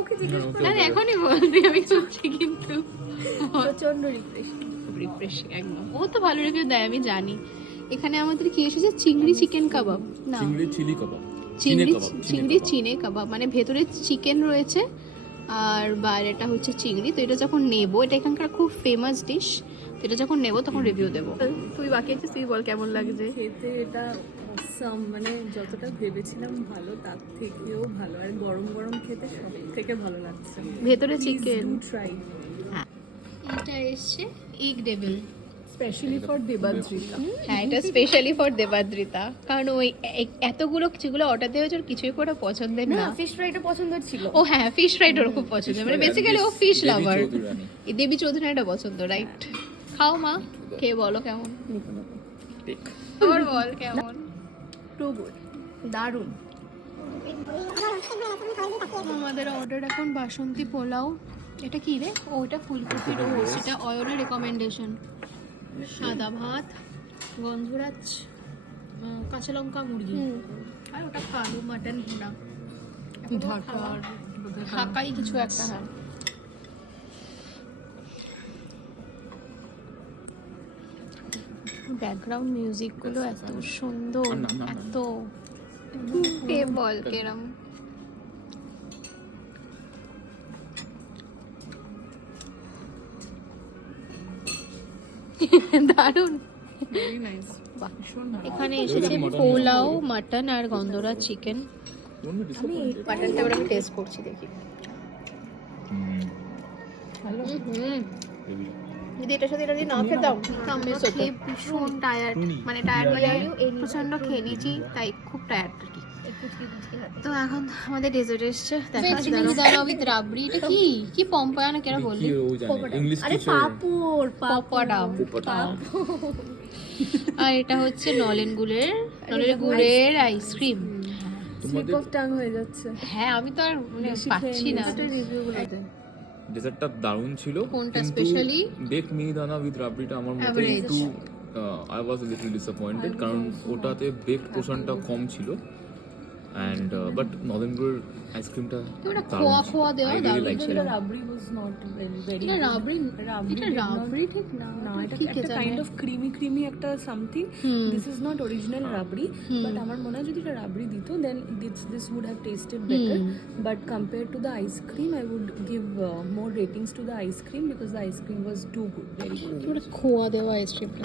ওকে জিজ্ঞেস করো। আরে এখনই বলবি, আমি বলছি কিন্তু প্রচন্ড রিফ্রেশিং। রিফ্রেশিং একদম। ও তো ভালো রিভিউ দেয়, আমি জানি। এখানে আমাদের কি এসেছে, চিংড়ি চিকেন কাবাব না চিংড়ি চিলি কাবাব, চিংড়ি চিনে কাবাব, মানে ভেতরে চিকেন রয়েছে আর বাইরেটা হচ্ছে চিংড়ি। তো এটা যখন নেবো, এটা এখানকার খুব ফেমাস ডিশ, তো এটা যখন নেবো তখন রিভিউ দেবো। তুই বাকি আছিস, তুই বল কেমন লাগছে। খেতে এটা অসাম, মানে যতটা ভেবেছিলাম ভালো তার থেকেও ভালো, আর গরম গরম খেতে সব থেকে ভালো লাগছে। ভেতরে চিকেন, ট্রাই এটা এসছে egg devil. Specially for Debadrita. হ্যাঁ, এটা স্পেশালি ফর দেবাদ্রিতা, কারণ ওই এতগুলো যেগুলো অর্ডার দেওয়া হয়েছে ওর কিছুই করে পছন্দের না। ফিশ ফ্রাইটা পছন্দ ছিল। ও হ্যাঁ, ফিশ ফ্রাইড ওর খুব পছন্দ, মানে বেসিক্যালি ও ফিশ লাভার। চৌধুরানী। এই দেবী চৌধুরানীটা পছন্দ, রাইট? খাও মা, খেয়ে বলো কেমন। ঠিক। তোর বল কেমন। টু গুড, দারুণ। আমাদের অর্ডার এখন বাসন্তী পোলাও। এটা কি রে? ও এটা ফুলকপি রোস্ট, এটা অয়নের রেকমেন্ডেশন। সাদা ভাত, গন্ধরাজ, কাঁচা লঙ্কা মুরগি, আর ওটা কালু মাটন ভুনা, ঢাকাই কিছু একটা। হ্যাঁ, ব্যাকগ্রাউন্ড মিউজিক গুলো এত সুন্দর, এত কে বল কেরম। দারুণ। Very nice. এখানে এসেছে পোলাও, মাটন আর গন্ধরাজ চিকেন। মাটনটা এবার আমি টেস্ট করছি, দেখি। যদি এটার সাথে এটা দিয়ে না খেতাম খেয়ে ভীষণ টায়ার্ড, মানে টায়ার্ড মানে প্রচন্ড খেয়ে নিয়েছি, তাই খুব টায়ার্ড আর কি। তো এখন আমাদের ডেজার্ট এসছে, দাঁড়াও উইথ রাবড়ি। এটা কি কি পম্পায়া না কেন বললি? ইংলিশ আরে পাপড়, পপোড়া। পাপড়। আর এটা হচ্ছে নলেন গুড়ের আইসক্রিম। স্লিপ অফ টাং হয়ে যাচ্ছে। হ্যাঁ, আমি তো আর মানে পাচ্ছি না। রিভিউগুলোতে ডেজার্টটা দারুণ ছিল, কোনটা কিন্তু স্পেশালি? বেক মিহিদানা উইথ রাবড়িটা আমার মতে Average. একটু I was a little disappointed, কারণ ওটাতে বেক পোর্শনটা কম ছিল। অ্যান্ড বাট নলেনগুড়ের আইসক্রিমটা ওটা খোয়া খোয়া দেওয়া দারুণ লাইক ছিল। রাবড়ি was not very এটা রাবড়ি, এটা রাবড়ি ঠিক না, না, এটা কি একটা কাইন্ড অফ ক্রিমি একটা something. This is not original rabri, but আমার মনে হয় যদি এটা রাবড়ি দিত দেন this would have tasted better, but compared to the ice cream I would give more ratings to the ice cream because the ice cream was too good, very good. খোয়া দেওয়া আইসক্রিমটা।